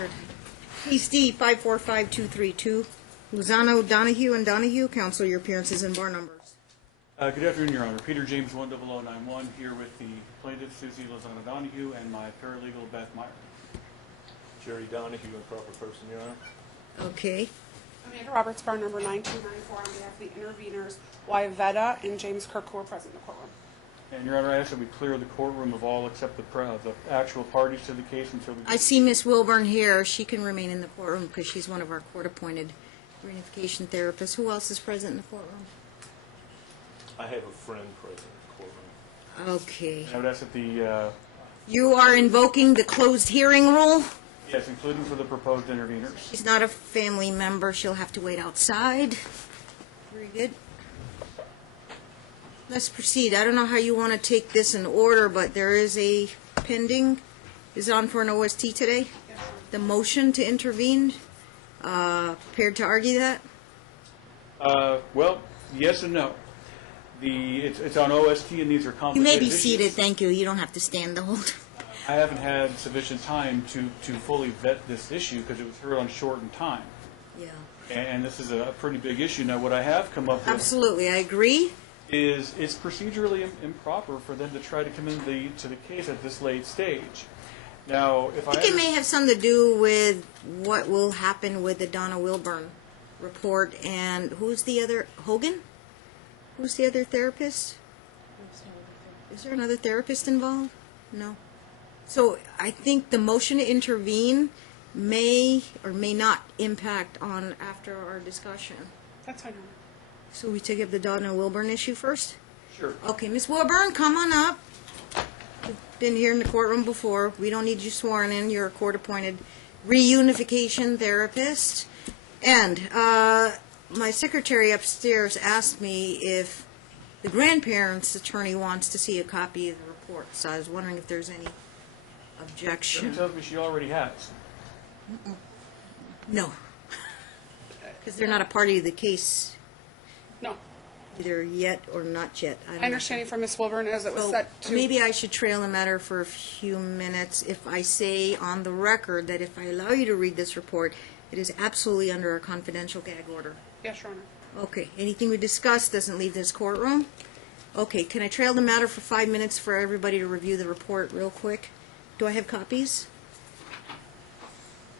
record. Case D 545232, Lozano, Donohue, and Donohue. Counsel, your appearances and bar numbers. Good afternoon, Your Honor. Peter James 10091 here with the plaintiff Susie Lozano Donohue and my paralegal Beth Meyer. Jerry Donohue, improper person, Your Honor. Okay. Amanda Roberts, bar number 9294, on behalf of the interveners, Wyvetta and James Kirk, who are present in the courtroom. And, Your Honor, I ask that we clear the courtroom of all except the actual parties to the case until we... I see Miss Wilburn here. She can remain in the courtroom because she's one of our court-appointed reunification therapists. Who else is present in the courtroom? I have a friend present in the courtroom. Okay. I would ask that the... You are invoking the closed hearing rule? Yes, including for the proposed interveners. She's not a family member. She'll have to wait outside. Very good. Let's proceed. I don't know how you want to take this in order, but there is a pending. Is it on for an OST today? Yes, The motion to intervene. Prepared to argue that? Well, yes and no. It's on OST and these are You complicated may be issues. seated. Thank you. You don't have to stand the whole time. I haven't had sufficient time to fully vet this issue because it was heard on shortened time. Yeah. And this is a pretty big issue. Now, what I have come up with Absolutely. I agree. is it's procedurally improper for them to try to come into the case at this late stage. Now, if I think it may have something to do with what will happen with the Donna Wilburn report. And who's the other? Hogan? Who's the other therapist? Is there another therapist involved? No. So I think the motion to intervene may or may not impact on after our discussion. That's fine. So we take up the Donna Wilburn issue first? Sure. Okay, Miss Wilburn, come on up. You've been here in the courtroom before. We don't need you sworn in. You're a court-appointed reunification therapist. And my secretary upstairs asked me if the grandparents' attorney wants to see a copy of the report. So I was wondering if there's any objection. She tells me she already has. No. Because they're not a party to the case No. either yet or not yet. I don't My understanding from Ms. Wilburn is it was So set to... maybe I should trail the matter for a few minutes if I say on the record that if I allow you to read this report, it is absolutely under a confidential gag order. Yes, Your Honor. Okay, anything we discuss doesn't leave this courtroom. Okay, can I trail the matter for 5 minutes for everybody to review the report real quick? Do I have copies?